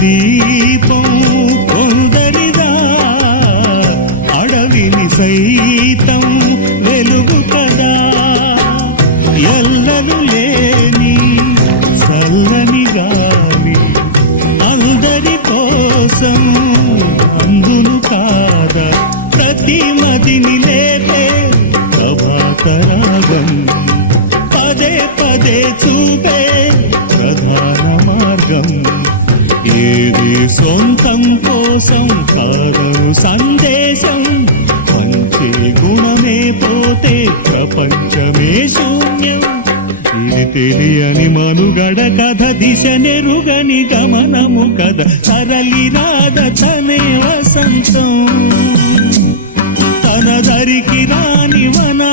దీపం కొందరిదా, అడవిని సైతం వెలుగు కదా. ఎల్లలు లేని చల్లని గాలి అందరి కోసం అందును కాదా. ప్రతి మదిని లేపే ప్రభాతరాగం పదే పదే చూపే ప్రధాన మార్గం. ఏది సొంతం కోసం కాదను సందేశం, పంచే గుణమే పోతే ప్రపంచమే శూన్యం. ఇది తెలియని మనుగడ కథ, దిశ నెరుగని గమనము కథ, సరళి రాధ తనే వసంతం. తన దరికి రాని వనా